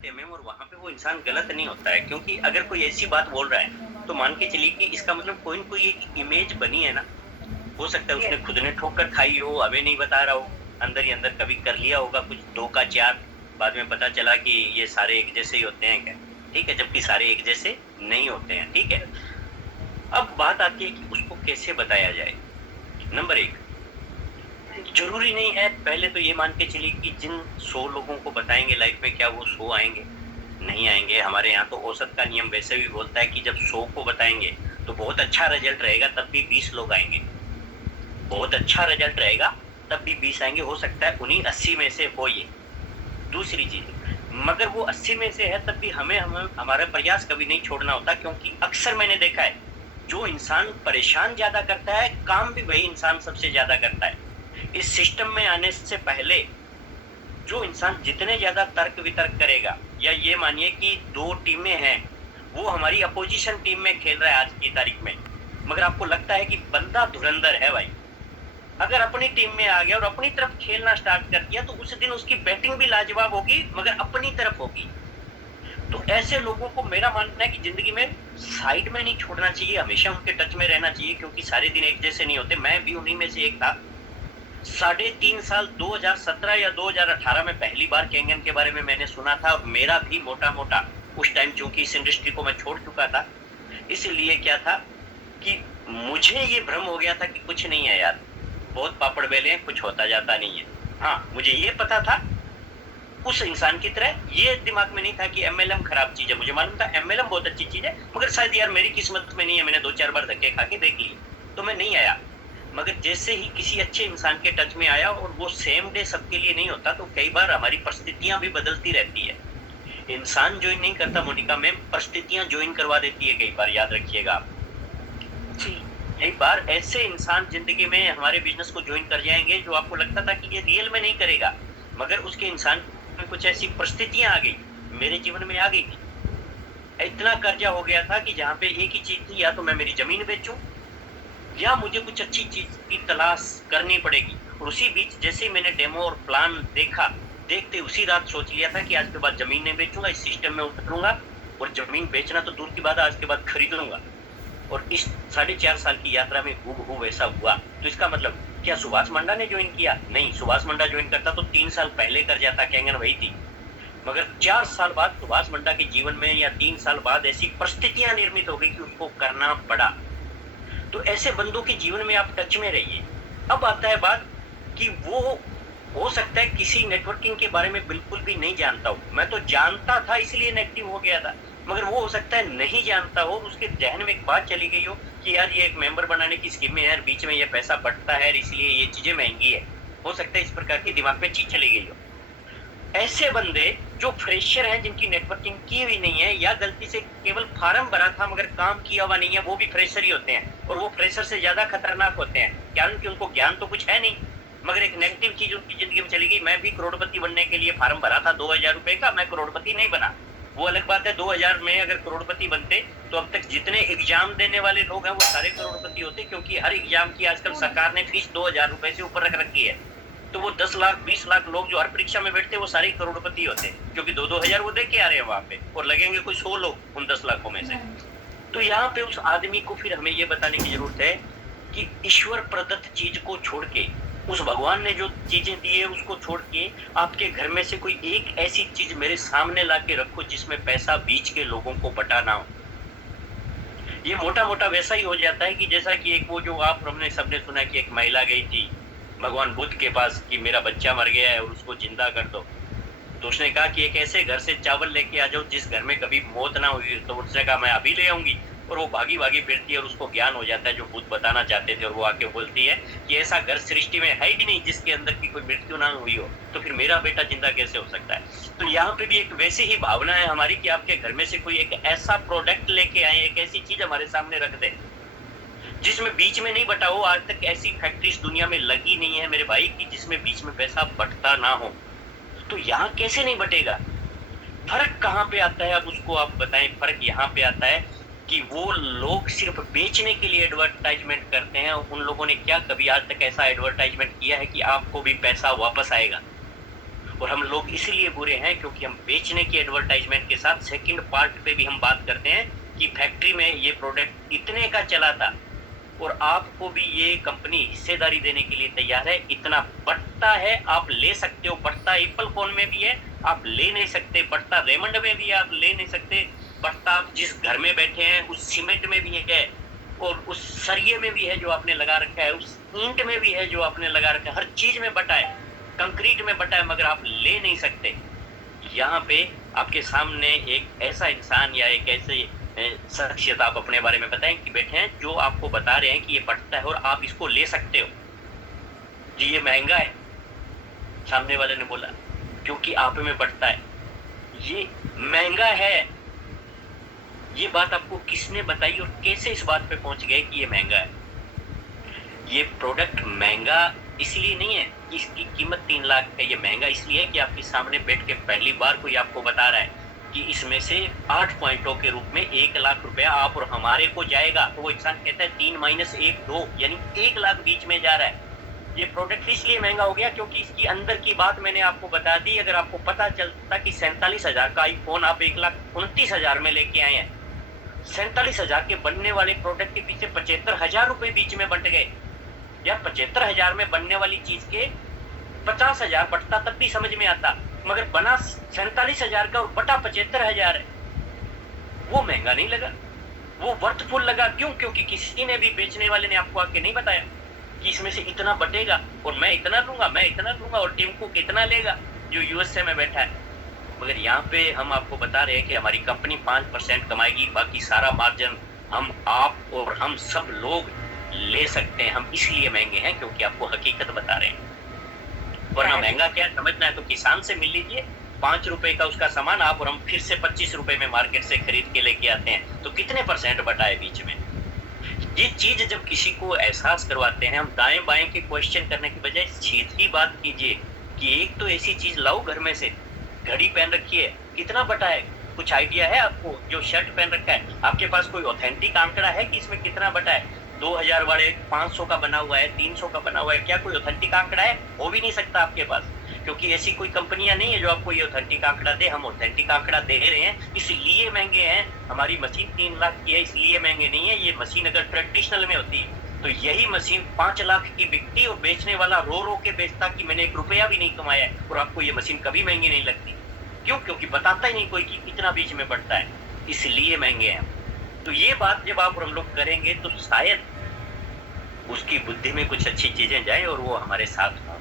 में और वहाँ पे वो इंसान गलत नहीं होता है, क्योंकि अगर कोई ऐसी बात बोल रहा है तो मान के चलिए कि इसका मतलब कोई न कोई एक इमेज बनी है ना। हो सकता है उसने यस, खुद ने ठोकर खाई हो, हमें नहीं बता रहा हो, अंदर ही अंदर कभी कर लिया होगा कुछ 2 का 4, बाद में पता चला कि ये सारे एक जैसे ही होते हैं क्या, ठीक है? जबकि सारे एक जैसे नहीं होते हैं, ठीक है? अब बात आती है कि उसको कैसे बताया जाए। नंबर 1, ज़रूरी नहीं है, पहले तो ये मान के चलिए कि जिन 100 लोगों को बताएँगे लाइफ़ में, क्या वो 100 आएँगे? नहीं आएँगे। हमारे यहाँ तो औसत का नियम वैसे भी बोलता है कि जब 100 को बताएँगे, तो बहुत अच्छा रिज़ल्ट रहेगा, तब भी 20 लोग आएँगे। जी, बहुत अच्छा रिज़ल्ट रहेगा, तब भी 20 आएँगे, हो सकता है उन्हीं 80 में से हो ये। दूसरी चीज़, मगर वो 80 में से है, तब भी हमें हमारा प्रयास कभी नहीं छोड़ना होता, क्योंकि अक्सर मैंने देखा है, जो इंसान परेशान ज़्यादा करता है, काम भी वही इंसान सबसे ज़्यादा करता है। इस सिस्टम में आने से पहले जो इंसान जितने ज़्यादा तर्क-वितर्क करेगा, या ये मानिए कि 2 टीमें हैं, वो हमारी अपोज़िशन टीम में खेल रहा है आज की तारीख में, मगर आपको लगता है कि बंदा धुरंधर है भाई। अगर अपनी टीम में आ गया और अपनी तरफ खेलना स्टार्ट कर दिया, तो उस दिन उसकी बैटिंग भी लाजवाब होगी, मगर अपनी तरफ होगी। तो ऐसे लोगों को मेरा मानना है कि ज़िंदगी में साइड में नहीं छोड़ना चाहिए, हमेशा उनके टच में रहना चाहिए, क्योंकि सारे दिन एक जैसे नहीं होते। मैं भी उन्हीं में से एक था। साढ़े 3 साल 2017 या 2018 में पहली बार कैंगन के बारे में मैंने सुना था, और मेरा भी मोटा-मोटा उस टाइम, चूँकि इस इंडस्ट्री को मैं छोड़ चुका था, इसलिए क्या था कि मुझे ये भ्रम हो गया था कि कुछ नहीं है यार, बहुत पापड़ बेले हैं, कुछ होता जाता नहीं है। हाँ, मुझे ये पता था, उस इंसान की तरह ये दिमाग में नहीं था कि एमएलएम खराब चीज़ है। मुझे मालूम था एमएलएम बहुत अच्छी चीज़ है, मगर शायद यार मेरी किस्मत में नहीं है, मैंने 2-4 बार धक्के खा के देख लिए, तो मैं नहीं आया। मगर जैसे ही किसी अच्छे इंसान के टच में आया, और वो सेम डे सबके लिए नहीं होता, तो कई बार हमारी परिस्थितियाँ भी बदलती रहती है। इंसान जॉइन नहीं करता मोनिका मैम, परिस्थितियाँ जॉइन करवा देती है कई बार, याद रखिएगा आप। जी, कई बार ऐसे इंसान ज़िंदगी में हमारे बिज़नेस को जॉइन कर जाएँगे, जो आपको लगता था कि ये रियल में नहीं करेगा, मगर उसके इंसान में कुछ ऐसी परिस्थितियाँ आ गई, मेरे जीवन में आ गई थी। इतना कर्ज़ा हो गया था कि जहाँ पे एक ही चीज़ थी, या तो मैं मेरी ज़मीन बेचूँ, या मुझे कुछ अच्छी चीज़ की तलाश करनी पड़ेगी। और उसी बीच जैसे ही मैंने डेमो और प्लान देखा, देखते उसी रात सोच लिया था कि आज के बाद ज़मीन नहीं बेचूँगा, इस सिस्टम में उतरूँगा, और ज़मीन बेचना तो दूर की बात है, आज के बाद खरीद लूँगा। और इस साढ़े 4 साल की यात्रा में हूबहू वैसा हुआ। तो इसका मतलब क्या सुभाष मंडा ने जॉइन किया? नहीं, सुभाष मंडा जॉइन करता तो 3 साल पहले कर जाता, कैंगन वही थी। मगर 4 साल बाद सुभाष मंडा के जीवन में, या 3 साल बाद ऐसी परिस्थितियाँ निर्मित हो गई कि उसको करना पड़ा। तो ऐसे बंदों के जीवन में आप टच में रहिए। अब आता है बात कि वो हो सकता है किसी नेटवर्किंग के बारे में बिल्कुल भी नहीं जानता हो। मैं तो जानता था, इसलिए नेगेटिव हो गया था। मगर वो हो सकता है नहीं जानता हो, उसके ज़हन में एक बात चली गई हो कि यार ये एक मेंबर बनाने की स्कीम है यार, बीच में ये पैसा बढ़ता है, इसलिए ये चीज़ें महँगी है। हो सकता है इस प्रकार की दिमाग में चीज़ चली गई हो। ऐसे बंदे जो फ्रेशर हैं, जिनकी नेटवर्किंग की हुई नहीं है, या गलती से केवल फार्म भरा था मगर काम किया हुआ नहीं है, वो भी फ्रेशर ही होते हैं, और वो फ्रेशर से ज़्यादा खतरनाक होते हैं। ज्ञान की उनको ज्ञान तो कुछ है नहीं, मगर एक नेगेटिव चीज़ उनकी ज़िंदगी में चली गई। मैं भी करोड़पति बनने के लिए फार्म भरा था 2000 रुपए का, मैं करोड़पति नहीं बना। वो अलग बात है, 2000 में अगर करोड़पति बनते, तो अब तक जितने एग्ज़ाम देने वाले लोग हैं, वो सारे करोड़पति होते, क्योंकि हर एग्ज़ाम की आजकल सरकार ने फीस 2000 रुपए से ऊपर रख रखी है। तो वो 10 लाख 20 लाख लोग जो हर परीक्षा में बैठते हैं, वो सारे ही करोड़पति होते हैं, क्योंकि 2-2 हजार वो दे के आ रहे हैं वहाँ पे, और लगेंगे कोई 100 लोग उन 10 लाखों में से। राइट, तो यहाँ पे उस आदमी को फिर हमें ये बताने की ज़रूरत है कि ईश्वर प्रदत्त चीज़ को छोड़ के, उस भगवान ने जो चीज़ें दी है उसको छोड़ के, आपके घर में से कोई एक ऐसी चीज़ मेरे सामने ला के रखो जिसमें पैसा बीच के लोगों को बँटा ना हो। ये मोटा-मोटा वैसा ही हो जाता है कि जैसा कि एक वो जो आप हमने सबने सुना कि एक महिला गई थी भगवान बुद्ध के पास कि मेरा बच्चा मर गया है और उसको जिंदा कर दो। तो उसने कहा कि एक ऐसे घर से चावल लेके आ जाओ जिस घर में कभी मौत ना हुई हो। तो उसने कहा मैं अभी ले आऊंगी। और वो भागी-भागी फिरती है, और उसको ज्ञान हो जाता है जो बुद्ध बताना चाहते थे, और वो आके बोलती है कि ऐसा घर सृष्टि में है ही नहीं जिसके अंदर की कोई मृत्यु ना हुई हो, तो फिर मेरा बेटा जिंदा कैसे हो सकता है। तो यहाँ पे भी एक वैसी ही भावना है हमारी कि आपके घर में से कोई एक ऐसा प्रोडक्ट लेके आए, एक ऐसी चीज हमारे सामने रख दे जिसमें बीच में नहीं बटा हो। आज तक ऐसी फैक्ट्री इस दुनिया में लगी नहीं है मेरे भाई की जिसमें बीच में पैसा बटता ना हो। तो यहाँ कैसे नहीं बटेगा? फर्क कहाँ पे आता है, अब उसको आप बताएं। फर्क यहाँ पे आता है कि वो लोग सिर्फ बेचने के लिए एडवर्टाइजमेंट करते हैं। उन लोगों ने क्या कभी आज तक ऐसा एडवर्टाइजमेंट किया है कि आपको भी पैसा वापस आएगा? और हम लोग इसलिए बुरे हैं क्योंकि हम बेचने की एडवर्टाइजमेंट के साथ सेकंड पार्ट पे भी हम बात करते हैं कि फैक्ट्री में ये प्रोडक्ट इतने का चला था और आपको भी ये कंपनी हिस्सेदारी देने के लिए तैयार है, इतना बढ़ता है, आप ले सकते हो, बढ़ता एप्पल फोन में भी है, आप ले नहीं सकते, बढ़ता रेमंड में भी है, आप ले नहीं सकते, बढ़ता आप जिस घर में बैठे हैं उस सीमेंट में भी है और उस सरिये में भी है जो आपने लगा रखा है, उस ईंट में भी है जो आपने लगा रखा है, हर चीज में बटा है, कंक्रीट में बटा है, मगर आप ले नहीं सकते। यहाँ पे आपके सामने एक ऐसा इंसान या एक ऐसे शख्सियत आप अपने बारे में बताएं कि बैठे हैं जो आपको बता रहे हैं कि ये बढ़ता है और आप इसको ले सकते हो। जी ये महंगा है, सामने वाले ने बोला, क्योंकि आप में बढ़ता है। ये महंगा है, ये बात आपको किसने बताई और कैसे इस बात पे पहुंच गए कि ये महंगा है? ये प्रोडक्ट महंगा इसलिए नहीं है कि इसकी कीमत 3 लाख है, ये महंगा इसलिए है कि आपके सामने बैठ के पहली बार कोई आपको बता रहा है कि इसमें से 8 पॉइंटों के रूप में 1 लाख रुपया आप और हमारे को जाएगा। तो वो इंसान कहता है 3 माइनस 1 2 यानी 1 लाख बीच में जा रहा है। ये प्रोडक्ट इसलिए महंगा हो गया क्योंकि इसकी अंदर की बात मैंने आपको बता दी। अगर आपको पता चलता कि 47,000 का आईफोन आप 1,29,000 में लेके आए हैं, 47,000 के बनने वाले प्रोडक्ट के पीछे 75,000 रुपए बीच में बंट गए, या 75,000 में बनने वाली चीज के 50,000 बटता तब भी समझ में आता, मगर बना 47,000 का और बटा 75,000 है। वो महंगा नहीं लगा, वो वर्थफुल लगा। क्यों? क्योंकि किसी ने भी, बेचने वाले ने आपको आके नहीं बताया कि इसमें से इतना बटेगा और मैं इतना लूंगा और टीम को कितना लेगा जो यूएसए में बैठा है। मगर यहाँ पे हम आपको बता रहे हैं कि हमारी कंपनी 5% कमाएगी, बाकी सारा मार्जिन हम, आप और हम सब लोग ले सकते हैं। हम इसलिए महंगे हैं क्योंकि आपको हकीकत बता रहे हैं। वरना महंगा क्या समझना है तो किसान से मिल लीजिए, 5 रुपए का उसका सामान आप और हम फिर से 25 रुपए में मार्केट से खरीद के लेके आते हैं, तो कितने % बटा है बीच में। ये चीज जब किसी को एहसास करवाते हैं, हम दाएं बाएं के क्वेश्चन करने की बजाय सीधी बात कीजिए कि एक तो ऐसी चीज लाओ घर में से, घड़ी पहन रखी है, कितना बटा है, कुछ आइडिया है आपको? जो शर्ट पहन रखा है, आपके पास कोई ऑथेंटिक आंकड़ा है कि इसमें कितना बटा है? 2000 वाले 500 का बना हुआ है, 300 का बना हुआ है, क्या कोई ऑथेंटिक आंकड़ा है? हो भी नहीं सकता आपके पास, क्योंकि ऐसी कोई कंपनियां नहीं है जो आपको ये ऑथेंटिक आंकड़ा दे। हम ऑथेंटिक आंकड़ा दे रहे हैं इसलिए महंगे हैं। हमारी मशीन 3 लाख की है इसलिए महंगे नहीं है। ये मशीन अगर ट्रेडिशनल में होती तो यही मशीन 5 लाख की बिकती और बेचने वाला रो रो के बेचता कि मैंने 1 रुपया भी नहीं कमाया है, और आपको ये मशीन कभी महंगी नहीं लगती। क्यों? क्योंकि बताता ही नहीं कोई कि कितना बीच में बढ़ता है, इसलिए महंगे हैं। तो ये बात जब आप और हम लोग करेंगे तो शायद उसकी बुद्धि में कुछ अच्छी चीजें जाए और वो हमारे साथ हों।